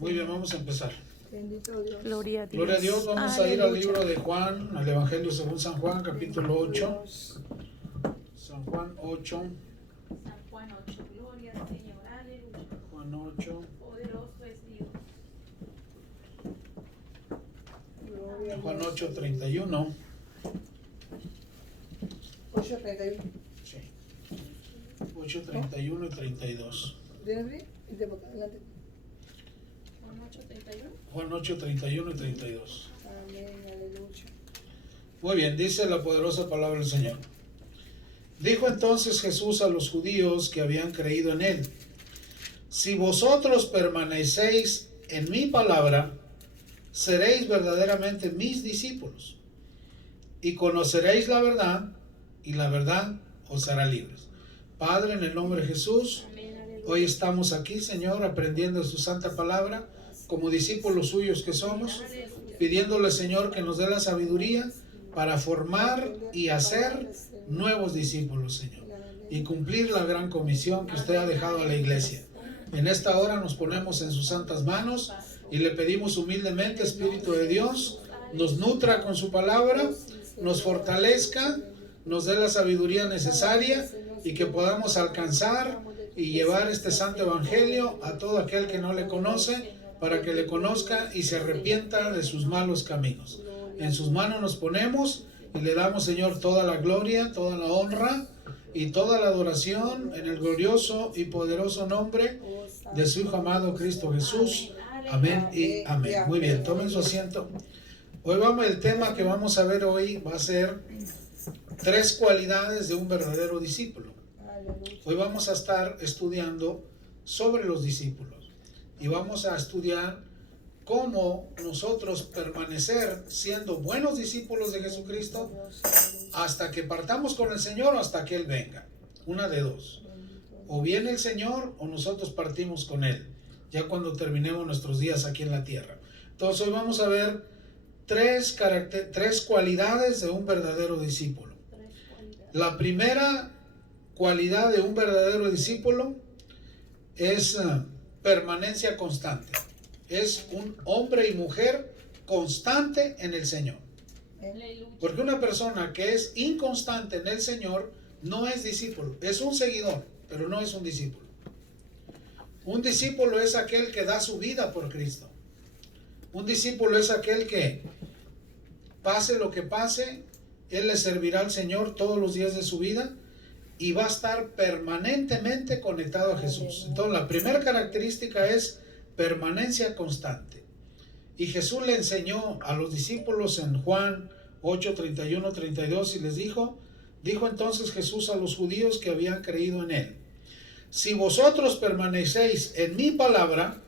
Muy bien, vamos a empezar. Bendito Dios. Gloria a Dios. Gloria a Dios, vamos a ir al libro de Juan, al Evangelio según San Juan, capítulo 8. San Juan 8. San Juan 8, gloria al Señor, aleluya. Juan 8. Poderoso es Dios. Juan 8, 31. 8:31. Sí. 8, 31 y 32. ¿Tienes bien? Y te boca adelante. Juan 8, 31. Juan 8, 31 y 32. Amén, aleluya. Muy bien, dice la poderosa palabra del Señor. Dijo entonces Jesús a los judíos que habían creído en él: si vosotros permanecéis en mi palabra, seréis verdaderamente mis discípulos, y conoceréis la verdad, y la verdad os hará libres. Padre, en el nombre de Jesús, Amén, aleluya. hoy estamos aquí, Señor, aprendiendo de su santa palabra, como discípulos suyos que somos, pidiéndole, Señor, que nos dé la sabiduría para formar y hacer nuevos discípulos, Señor, y cumplir la gran comisión que usted ha dejado a la iglesia. En esta hora nos ponemos en sus santas manos y le pedimos humildemente, Espíritu de Dios, nos nutra con su palabra, nos fortalezca, nos dé la sabiduría necesaria y que podamos alcanzar y llevar este santo evangelio a todo aquel que no le conoce, para que le conozca y se arrepienta de sus malos caminos. En sus manos nos ponemos y le damos, Señor, toda la gloria, toda la honra y toda la adoración en el glorioso y poderoso nombre de su Hijo amado Cristo Jesús. Amén y amén. Muy bien, tomen su asiento. El tema que vamos a ver hoy va a ser 3 cualidades de un verdadero discípulo. Hoy vamos a estar estudiando sobre los discípulos y vamos a estudiar cómo nosotros permanecer siendo buenos discípulos de Jesucristo hasta que partamos con el Señor o hasta que Él venga. Una de dos. O viene el Señor o nosotros partimos con Él, ya cuando terminemos nuestros días aquí en la tierra. Entonces hoy vamos a ver 3 cualidades de un verdadero discípulo. La primera cualidad de un verdadero discípulo es permanencia constante. Es un hombre y mujer constante en el Señor. Porque una persona que es inconstante en el Señor no es discípulo. Es un seguidor, pero no es un discípulo. Un discípulo es aquel que da su vida por Cristo. Un discípulo es aquel que, pase lo que pase, él le servirá al Señor todos los días de su vida y va a estar permanentemente conectado a Jesús. Entonces, la primera característica es permanencia constante. Y Jesús le enseñó a los discípulos en Juan 8, 31, 32 y les dijo entonces Jesús a los judíos que habían creído en él: si vosotros permanecéis en mi palabra,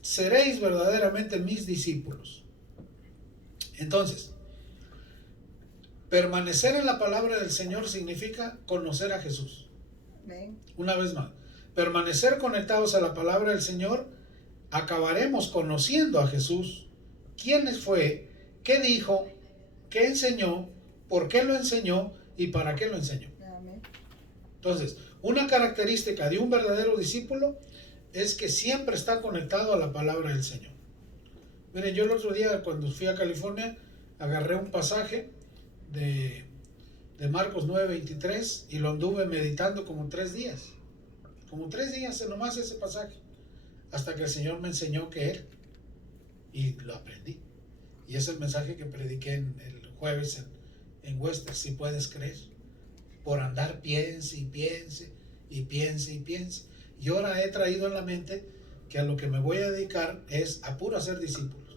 seréis verdaderamente mis discípulos. Entonces, permanecer en la palabra del Señor significa conocer a Jesús. Amén. Una vez más, permanecer conectados a la palabra del Señor, acabaremos conociendo a Jesús, quién fue, qué dijo, qué enseñó, por qué lo enseñó y para qué lo enseñó. Amén. Entonces, una característica de un verdadero discípulo es que siempre está conectado a la palabra del Señor. Miren, yo el otro día cuando fui a California agarré un pasaje de Marcos 9:23 y lo anduve meditando como 3 días. Como 3 días nomás ese pasaje, hasta que el Señor me enseñó que Él, y lo aprendí. Y es el mensaje que prediqué el jueves en Wester, si puedes creer. Por andar piense y piense y piense y piense. Y ahora he traído en la mente que a lo que me voy a dedicar es a puro hacer discípulos.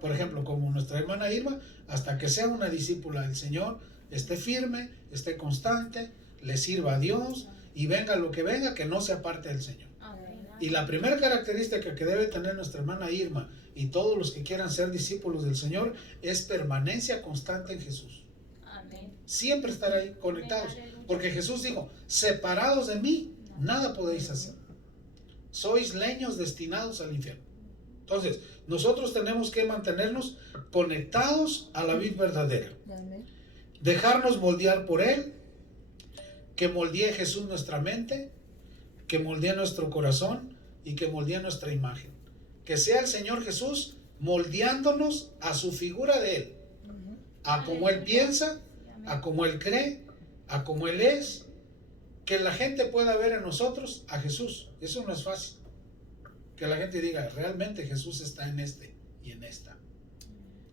Por ejemplo, como nuestra hermana Irma, hasta que sea una discípula del Señor, esté firme, esté constante, le sirva a Dios y venga lo que venga, que no se aparte del Señor. Y la primera característica que debe tener nuestra hermana Irma y todos los que quieran ser discípulos del Señor es permanencia constante en Jesús. Amén. Siempre estar ahí conectados, porque Jesús dijo: separados de mí, nada podéis hacer. Sois leños destinados al infierno. Entonces, nosotros tenemos que mantenernos conectados a la vid verdadera. Amén. Dejarnos moldear por Él, que moldee Jesús nuestra mente, que moldee nuestro corazón y que moldee nuestra imagen. Que sea el Señor Jesús moldeándonos a su figura de Él, a como Él piensa, a como Él cree, a como Él es, que la gente pueda ver en nosotros a Jesús. Eso no es fácil. Que la gente diga, realmente Jesús está en este y en esta.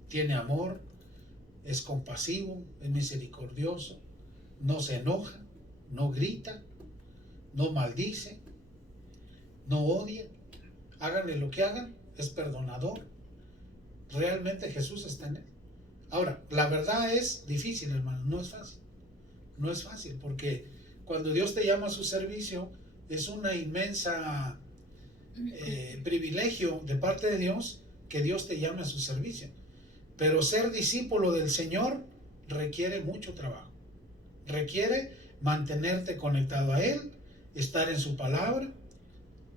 Tiene amor, es compasivo, es misericordioso, no se enoja, no grita, no maldice, no odia. Háganle lo que hagan, es perdonador. Realmente Jesús está en él. Ahora, la verdad es difícil, hermano, no es fácil. No es fácil, porque cuando Dios te llama a su servicio, es una inmensa privilegio de parte de Dios que Dios te llame a su servicio. Pero ser discípulo del Señor requiere mucho trabajo. Requiere mantenerte conectado a Él, estar en su palabra,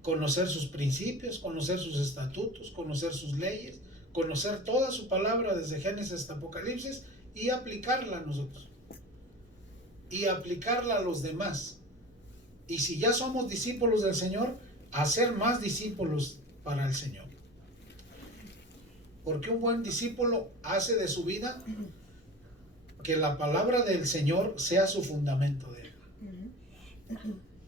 conocer sus principios, conocer sus estatutos, conocer sus leyes, conocer toda su palabra desde Génesis hasta Apocalipsis y aplicarla a nosotros. Y aplicarla a los demás. Y si ya somos discípulos del Señor, hacer más discípulos para el Señor. Porque un buen discípulo hace de su vida que la palabra del Señor sea su fundamento de él.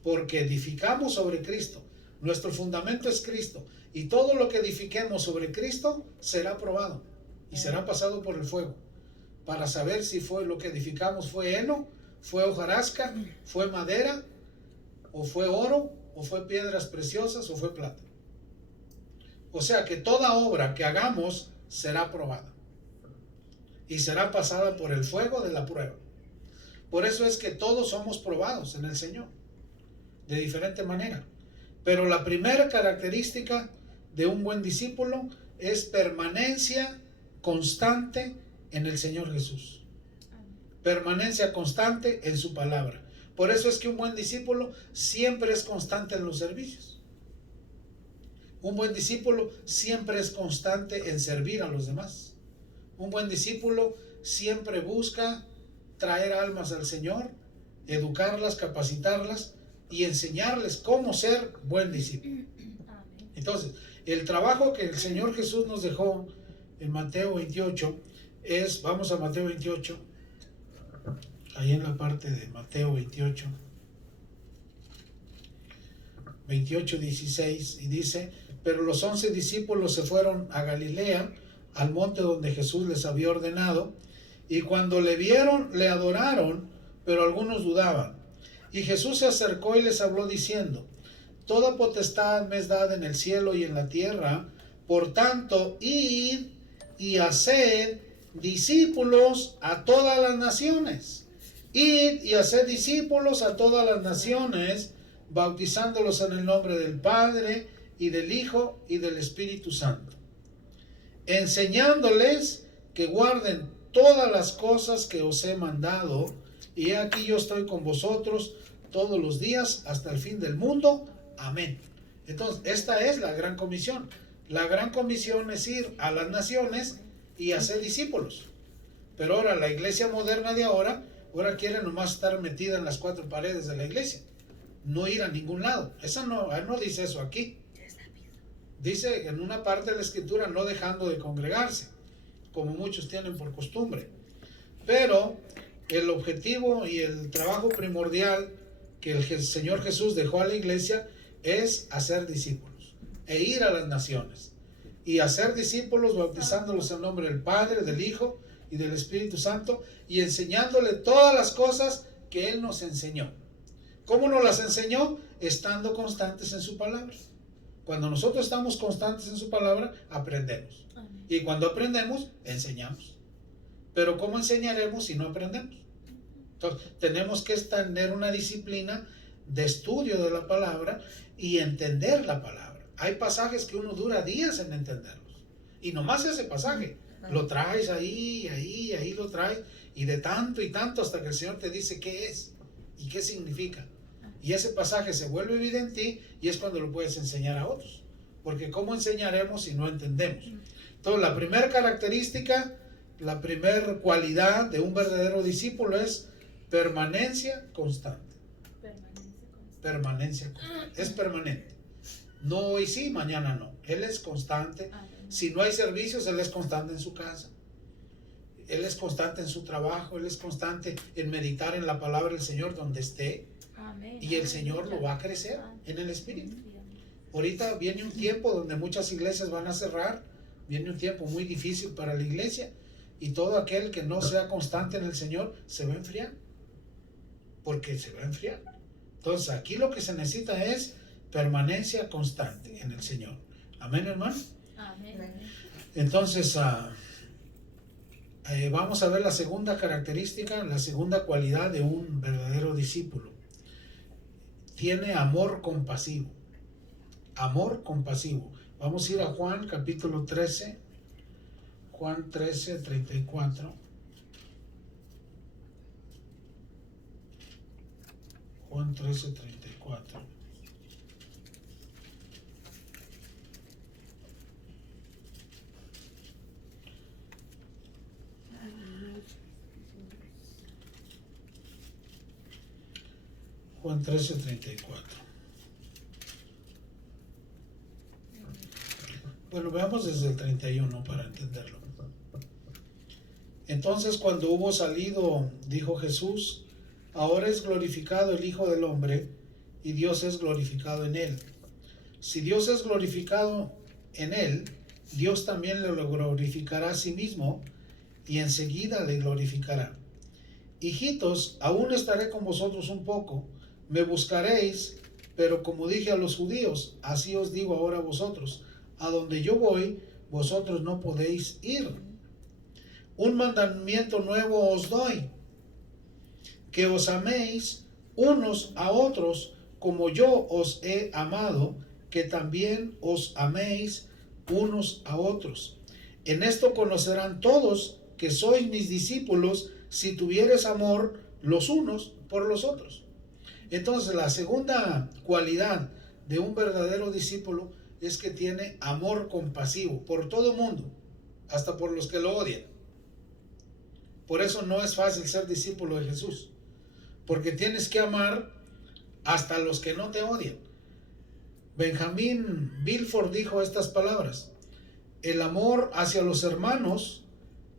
Porque edificamos sobre Cristo. Nuestro fundamento es Cristo. Y todo lo que edifiquemos sobre Cristo será probado y será pasado por el fuego. Para saber si fue lo que edificamos fue heno, fue hojarasca, fue madera, o fue oro, o fue piedras preciosas, o fue plata. O sea que toda obra que hagamos será probada y será pasada por el fuego de la prueba. Por eso es que todos somos probados en el Señor, de diferente manera. Pero la primera característica de un buen discípulo es permanencia constante en el Señor Jesús. Permanencia constante en su palabra. Por eso es que un buen discípulo siempre es constante en los servicios. Un buen discípulo siempre es constante en servir a los demás. Un buen discípulo siempre busca traer almas al Señor, educarlas, capacitarlas y enseñarles cómo ser buen discípulo. Entonces, el trabajo que el Señor Jesús nos dejó en Mateo 28 es, vamos a Mateo 28, ahí en la parte de Mateo 28, 16, y dice: pero los 11 discípulos se fueron a Galilea, al monte donde Jesús les había ordenado, y cuando le vieron, le adoraron, pero algunos dudaban. Y Jesús se acercó y les habló diciendo: toda potestad me es dada en el cielo y en la tierra, por tanto, id y haced discípulos a todas las naciones. Id y haced discípulos a todas las naciones, bautizándolos en el nombre del Padre, y del Hijo, y del Espíritu Santo, enseñándoles que guarden todas las cosas que os he mandado, y he aquí yo estoy con vosotros todos los días hasta el fin del mundo. Amén. Entonces, esta es la gran comisión. La gran comisión es ir a las naciones y hacer discípulos. Pero ahora la iglesia moderna de ahora quiere nomás estar metida en las 4 paredes de la iglesia, no ir a ningún lado. Esa no dice eso aquí. Dice en una parte de la escritura, no dejando de congregarse, como muchos tienen por costumbre. Pero el objetivo y el trabajo primordial que el Señor Jesús dejó a la iglesia es hacer discípulos e ir a las naciones y hacer discípulos, bautizándolos en nombre del Padre, del Hijo y del Espíritu Santo, y enseñándole todas las cosas que Él nos enseñó. ¿Cómo nos las enseñó? Estando constantes en su palabra. Cuando nosotros estamos constantes en su palabra, aprendemos. Y cuando aprendemos, enseñamos. Pero ¿cómo enseñaremos si no aprendemos? Entonces, tenemos que tener una disciplina de estudio de la palabra y entender la palabra. Hay pasajes que uno dura días en entenderlos. Y nomás ese pasaje, lo traes ahí lo traes, y de tanto y tanto hasta que el Señor te dice qué es y qué significa. Y ese pasaje se vuelve evidente en ti, y es cuando lo puedes enseñar a otros. Porque ¿cómo enseñaremos si no entendemos? Entonces, la primera característica, la primera cualidad de un verdadero discípulo es permanencia constante. Permanencia constante. Es permanente. No hoy sí, mañana no. Él es constante. Amén. Si no hay servicios, Él es constante en su casa. Él es constante en su trabajo. Él es constante en meditar en la palabra del Señor donde esté. Amén. Y el Señor lo va a crecer en el Espíritu. Ahorita viene un tiempo donde muchas iglesias van a cerrar. Viene un tiempo muy difícil para la iglesia. Y todo aquel que no sea constante en el Señor se va a enfriar. Porque se va a enfriar. Entonces aquí lo que se necesita es permanencia constante en el Señor. Amén, hermano. Amén. Entonces vamos a ver la segunda característica, la segunda cualidad de un verdadero discípulo. Tiene amor compasivo. Amor compasivo. Vamos a ir a Juan capítulo 13. Juan 13, 34. Juan 13, 34. Juan 13, 34. Bueno, veamos desde el 31 para entenderlo. Entonces, cuando hubo salido, dijo Jesús: ahora es glorificado el Hijo del Hombre, y Dios es glorificado en él. Si Dios es glorificado en él, Dios también le lo glorificará a sí mismo, y enseguida le glorificará. Hijitos, aún estaré con vosotros un poco, me buscaréis, pero como dije a los judíos, así os digo ahora a vosotros: a donde yo voy, vosotros no podéis ir. Un mandamiento nuevo os doy, que os améis unos a otros como yo os he amado, que también os améis unos a otros. En esto conocerán todos que sois mis discípulos, si tuviereis amor los unos por los otros. Entonces, la segunda cualidad de un verdadero discípulo es que tiene amor compasivo por todo mundo, hasta por los que lo odian. Por eso no es fácil ser discípulo de Jesús, porque tienes que amar hasta los que no te odian. Benjamín Bilford dijo estas palabras: el amor hacia los hermanos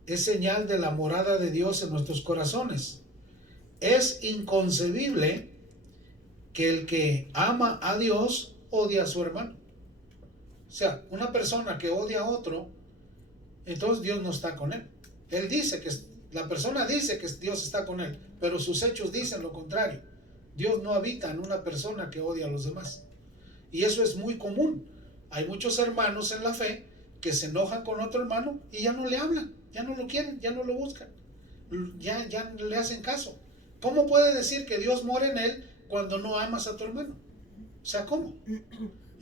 es señal de la morada de Dios en nuestros corazones. Es inconcebible que el que ama a Dios odie a su hermano. O sea, una persona que odia a otro, entonces Dios no está con él. Él dice que la persona dice que Dios está con él, pero sus hechos dicen lo contrario. Dios no habita en una persona que odia a los demás. Y eso es muy común. Hay muchos hermanos en la fe que se enojan con otro hermano y ya no le hablan, ya no lo quieren, ya no lo buscan, ya le hacen caso. ¿Cómo puede decir que Dios mora en él cuando no amas a tu hermano? O sea, ¿cómo?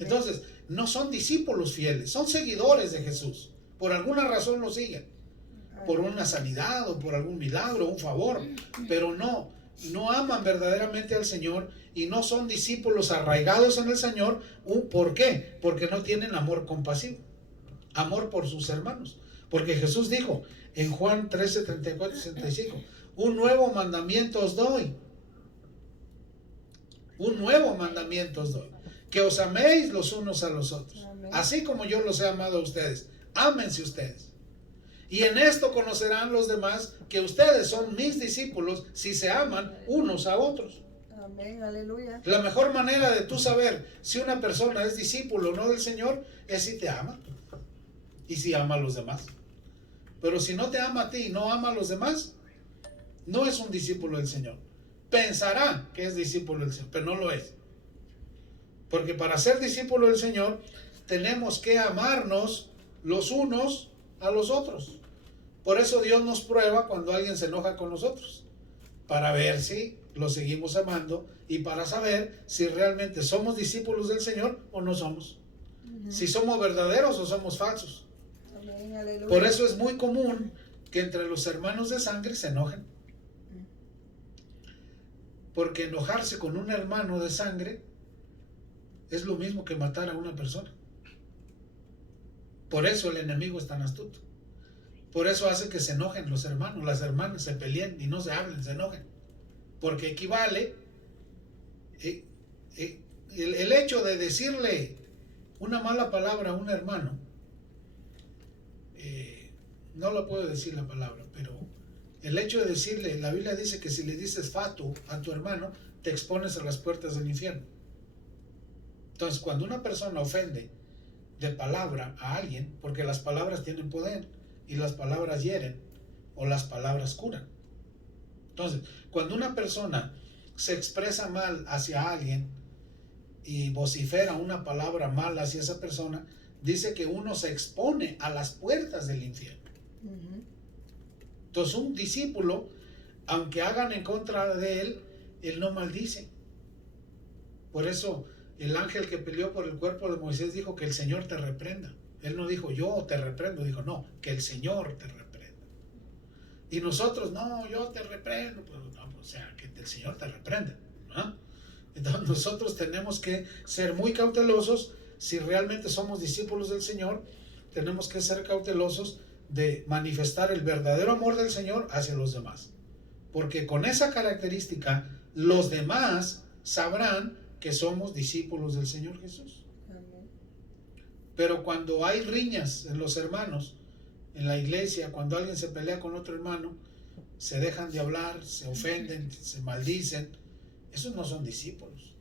Entonces, no son discípulos fieles, son seguidores de Jesús. Por alguna razón lo siguen, por una sanidad o por algún milagro, un favor, pero no aman verdaderamente al Señor y no son discípulos arraigados en el Señor. ¿Por qué? Porque no tienen amor compasivo, amor por sus hermanos. Porque Jesús dijo en Juan 13, 34 y 65, un nuevo mandamiento os doy. Un nuevo mandamiento os doy, que os améis los unos a los otros. Amén. Así como yo los he amado a ustedes, ámense ustedes. Y en esto conocerán los demás que ustedes son mis discípulos, si se aman unos a otros. Amén, aleluya. La mejor manera de tú saber si una persona es discípulo o no del Señor es si te ama y si ama a los demás. Pero si no te ama a ti y no ama a los demás, no es un discípulo del Señor. Pensará que es discípulo del Señor, pero no lo es. Porque para ser discípulo del Señor tenemos que amarnos los unos a los otros. Por eso Dios nos prueba cuando alguien se enoja con nosotros, para ver si lo seguimos amando y para saber si realmente somos discípulos del Señor o no somos. Si somos verdaderos o somos falsos. Amén, aleluya. Por eso es muy común que entre los hermanos de sangre se enojen. Porque enojarse con un hermano de sangre es lo mismo que matar a una persona. Por eso el enemigo es tan astuto. Por eso hace que se enojen los hermanos, las hermanas se peleen y no se hablen, se enojen. Porque equivale el hecho de decirle una mala palabra a un hermano, no lo puedo decir la palabra, pero el hecho de decirle, la Biblia dice que si le dices fatu a tu hermano, te expones a las puertas del infierno. Entonces, cuando una persona ofende de palabra a alguien, porque las palabras tienen poder y las palabras hieren o las palabras curan. Entonces, cuando una persona se expresa mal hacia alguien y vocifera una palabra mal hacia esa persona, dice que uno se expone a las puertas del infierno. Entonces, un discípulo, aunque hagan en contra de él, él no maldice. Por eso el ángel que peleó por el cuerpo de Moisés dijo que el Señor te reprenda. Él no dijo yo te reprendo, dijo no, que el Señor te reprenda. Y nosotros, no, yo te reprendo, pues, no, o sea, que el Señor te reprenda, ¿no? Entonces nosotros tenemos que ser muy cautelosos. Si realmente somos discípulos del Señor, tenemos que ser cautelosos de manifestar el verdadero amor del Señor hacia los demás, porque con esa característica los demás sabrán que somos discípulos del Señor Jesús. Amén. Pero cuando hay riñas en los hermanos, en la iglesia, cuando alguien se pelea con otro hermano, se dejan de hablar, se ofenden, se maldicen, esos no son discípulos.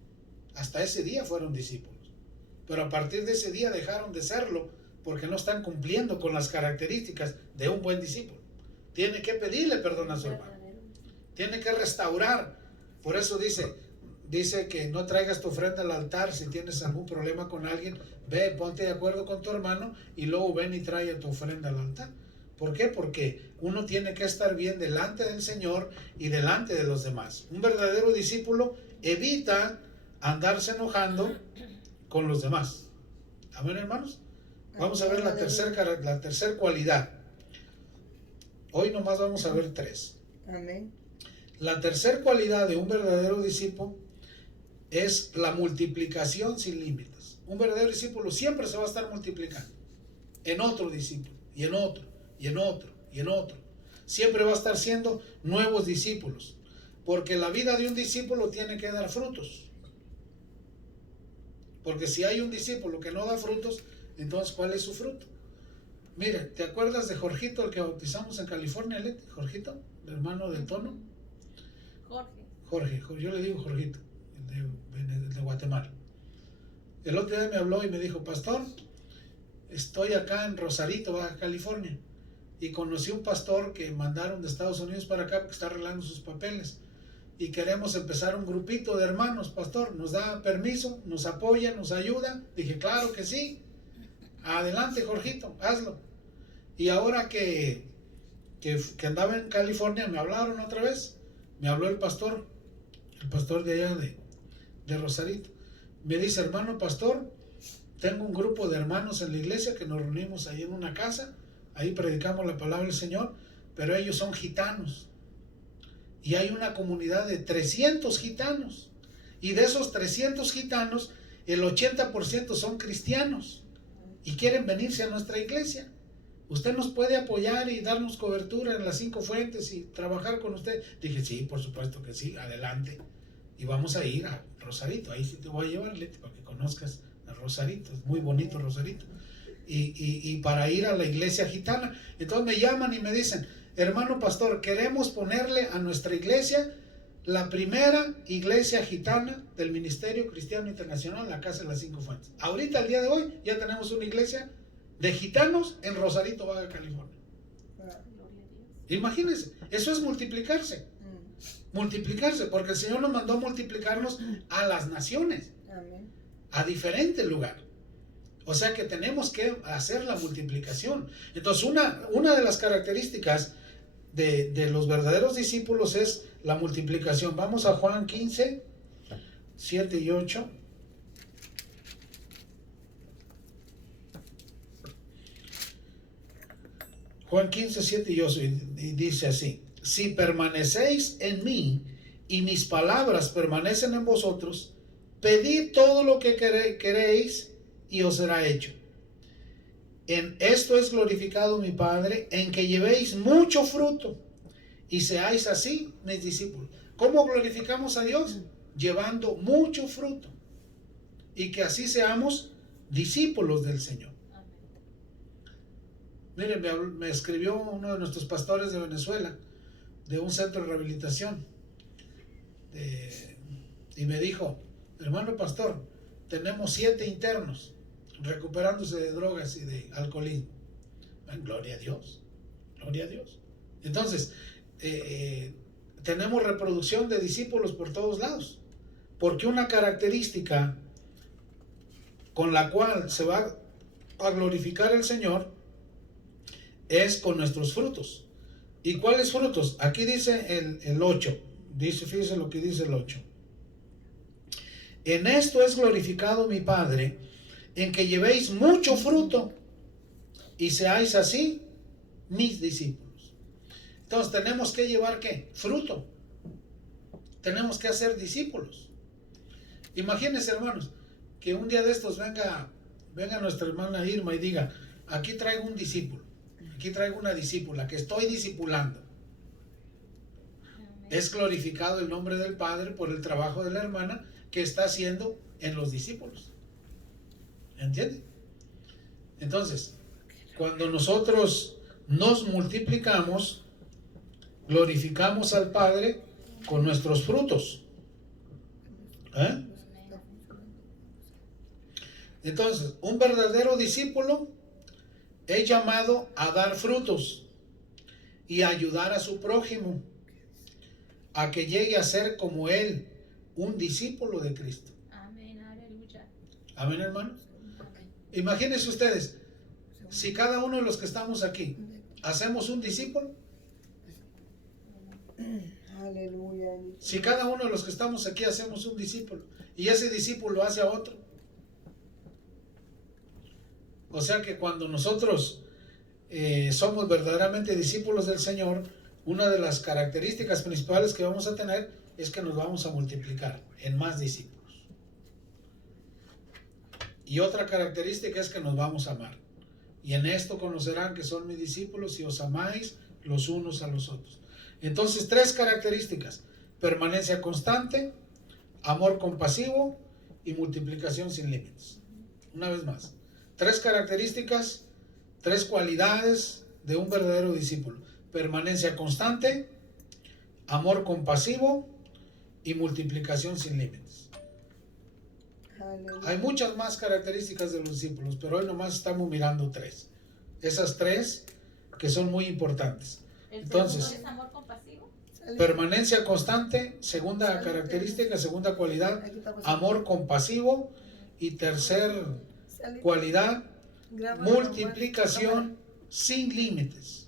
Hasta ese día fueron discípulos, pero a partir de ese día dejaron de serlo, porque no están cumpliendo con las características de un buen discípulo. Tiene que pedirle perdón a su hermano, tiene que restaurar. Por eso dice que no traigas tu ofrenda al altar. Si tienes algún problema con alguien, ve, ponte de acuerdo con tu hermano y luego ven y trae tu ofrenda al altar. ¿Por qué? Porque uno tiene que estar bien delante del Señor y delante de los demás. Un verdadero discípulo evita andarse enojando con los demás. Amén, hermanos. Vamos a ver la tercera cualidad. Hoy nomás vamos a ver 3. Amén. La tercera cualidad de un verdadero discípulo es la multiplicación sin límites. Un verdadero discípulo siempre se va a estar multiplicando en otro discípulo, y en otro, y en otro, y en otro. Siempre va a estar siendo nuevos discípulos, porque la vida de un discípulo tiene que dar frutos. Porque si hay un discípulo que no da frutos, entonces ¿cuál es su fruto? Mire, ¿te acuerdas de Jorgito, el que bautizamos en California, Leti? Jorgito, el hermano del Tono. Jorge, yo le digo Jorgito, el de Guatemala. El otro día me habló y me dijo, pastor, estoy acá en Rosarito, Baja California, y conocí un pastor que mandaron de Estados Unidos para acá porque está arreglando sus papeles, y queremos empezar un grupito de hermanos, pastor, ¿nos da permiso? ¿Nos apoya? ¿Nos ayuda? Dije, claro que sí. Adelante, Jorgito, hazlo. Y ahora que andaba en California, me hablaron otra vez. Me habló el pastor de allá de Rosarito. Me dice, hermano pastor, tengo un grupo de hermanos en la iglesia que nos reunimos ahí en una casa. Ahí predicamos la palabra del Señor, pero ellos son gitanos. Y hay una comunidad de 300 gitanos. Y de esos 300 gitanos, el 80% son cristianos. Y quieren venirse a nuestra iglesia. ¿Usted nos puede apoyar y darnos cobertura en las 5 fuentes y trabajar con usted? Dije, sí, por supuesto que sí, adelante. Y vamos a ir a Rosarito. Ahí sí te voy a llevar, Leti, para que conozcas a Rosarito. Es muy bonito Rosarito. Y para ir a la iglesia gitana. Entonces me llaman y me dicen, hermano pastor, queremos ponerle a nuestra iglesia la primera iglesia gitana del Ministerio Cristiano Internacional, la Casa de las 5 Fuentes. Ahorita, al día de hoy, ya tenemos una iglesia de gitanos en Rosarito, Baja California. Imagínense, eso es multiplicarse. Multiplicarse, porque el Señor nos mandó a multiplicarnos a las naciones. Amén. A diferente lugar. O sea que tenemos que hacer la multiplicación. Entonces, una de las características de los verdaderos discípulos es la multiplicación. Vamos a Juan 15, 7 y 8. Juan 15, 7 y 8, y dice así: si permanecéis en mí y mis palabras permanecen en vosotros, pedid todo lo que queréis y os será hecho. En esto es glorificado mi Padre, en que llevéis mucho fruto y seáis así mis discípulos. ¿Cómo glorificamos a Dios? Llevando mucho fruto, y que así seamos discípulos del Señor. Amén. Miren, me escribió uno de nuestros pastores de Venezuela, de un centro de rehabilitación, y me dijo: hermano pastor, tenemos 7 internos recuperándose de drogas y de alcoholismo. Gloria a Dios, gloria a Dios. Entonces, tenemos reproducción de discípulos por todos lados, porque una característica con la cual se va a glorificar el Señor es con nuestros frutos. ¿Y cuáles frutos? Aquí dice el 8, dice, fíjese lo que dice el 8. En esto es glorificado mi Padre, en que llevéis mucho fruto y seáis así mis discípulos. Entonces tenemos que llevar ¿qué? Fruto. Tenemos que hacer discípulos. Imagínense, hermanos, que un día de estos venga nuestra hermana Irma y diga: aquí traigo un discípulo, aquí traigo una discípula que estoy discipulando. Es glorificado el nombre del Padre por el trabajo de la hermana que está haciendo en los discípulos. ¿Entienden? Entonces, cuando nosotros nos multiplicamos, glorificamos al Padre con nuestros frutos. Entonces, un verdadero discípulo es llamado a dar frutos y a ayudar a su prójimo a que llegue a ser como él, un discípulo de Cristo. Amén, aleluya. Amén, hermanos. Imagínense ustedes, si cada uno de los que estamos aquí hacemos un discípulo, Aleluya. si cada uno de los que estamos aquí hacemos un discípulo y ese discípulo hace a otro, o sea que cuando nosotros somos verdaderamente discípulos del Señor, una de las características principales que vamos a tener es que nos vamos a multiplicar en más discípulos. Y otra característica es que nos vamos a amar. Y en esto conocerán que son mis discípulos si os amáis los unos a los otros. Entonces, 3 características: permanencia constante, amor compasivo y multiplicación sin límites. Una vez más, 3 características, 3 cualidades de un verdadero discípulo: permanencia constante, amor compasivo y multiplicación sin límites. Aleluya. Hay muchas más características de los discípulos, pero hoy nomás estamos mirando 3. Esas 3 que son muy importantes. Entonces, ¿Es amor compasivo? permanencia constante, segunda característica, segunda cualidad, amor compasivo, y tercer cualidad, multiplicación sin límites.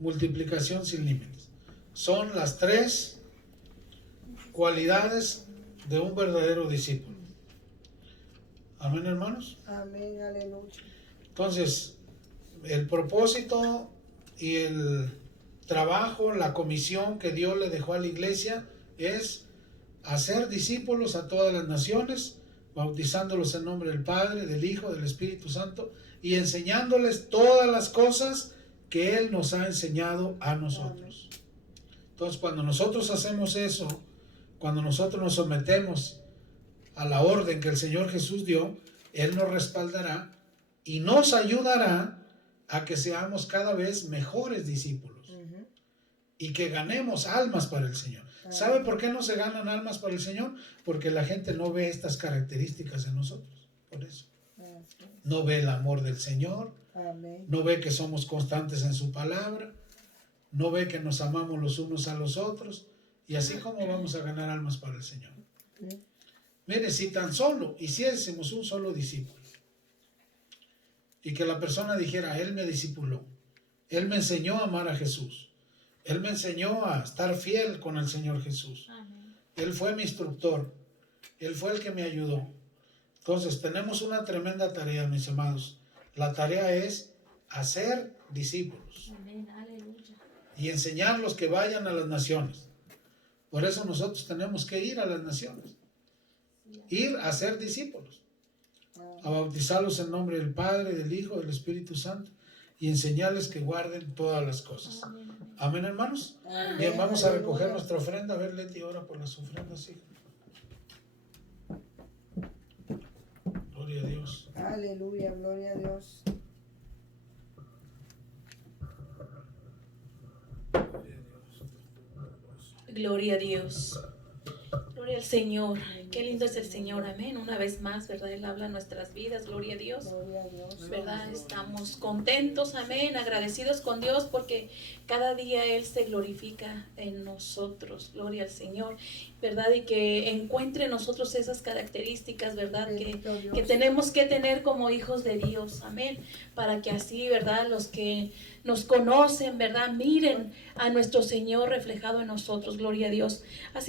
Multiplicación sin límites. Son las 3 cualidades de un verdadero discípulo. Amén, hermanos. Amén, aleluya. Entonces, el propósito y el trabajo, la comisión que Dios le dejó a la iglesia es hacer discípulos a todas las naciones, bautizándolos en nombre del Padre, del Hijo, del Espíritu Santo, y enseñándoles todas las cosas que Él nos ha enseñado a nosotros. Entonces, cuando nosotros hacemos eso, cuando nosotros nos sometemos a la orden que el Señor Jesús dio, Él nos respaldará y nos ayudará a que seamos cada vez mejores discípulos y que ganemos almas para el Señor. ¿Sabe por qué no se ganan almas para el Señor? Porque la gente no ve estas características en nosotros. Por eso. No ve el amor del Señor. Amén. No ve que somos constantes en su palabra. No ve que nos amamos los unos a los otros. Y así como vamos a ganar almas para el Señor. Mire, si tan solo hiciésemos un solo discípulo y que la persona dijera: Él me discipuló, Él me enseñó a amar a Jesús, Él me enseñó a estar fiel con el Señor Jesús, Él fue mi instructor, Él fue el que me ayudó. Entonces tenemos una tremenda tarea, mis amados. La tarea es hacer discípulos. Amén, aleluya. Y enseñarlos que vayan a las naciones. Por eso nosotros tenemos que ir a las naciones. Ir a ser discípulos, a bautizarlos en nombre del Padre, del Hijo, del Espíritu Santo, y enseñarles que guarden todas las cosas. Amén, hermanos. Amén. Bien, vamos a recoger nuestra ofrenda. A ver, Leti, ora por las ofrendas, hijo. Gloria a Dios. Aleluya, gloria a Dios. Gloria a Dios. Gloria al Señor. Qué lindo es el Señor. Amén. Una vez más, ¿verdad? Él habla en nuestras vidas. Gloria a Dios. Gloria a Dios. ¿Verdad? Estamos contentos, amén, agradecidos con Dios porque cada día Él se glorifica en nosotros, gloria al Señor, ¿verdad? Y que encuentre en nosotros esas características, ¿verdad? Que tenemos que tener como hijos de Dios, amén, para que así, ¿verdad? Los que nos conocen, ¿verdad? Miren a nuestro Señor reflejado en nosotros, gloria a Dios. Así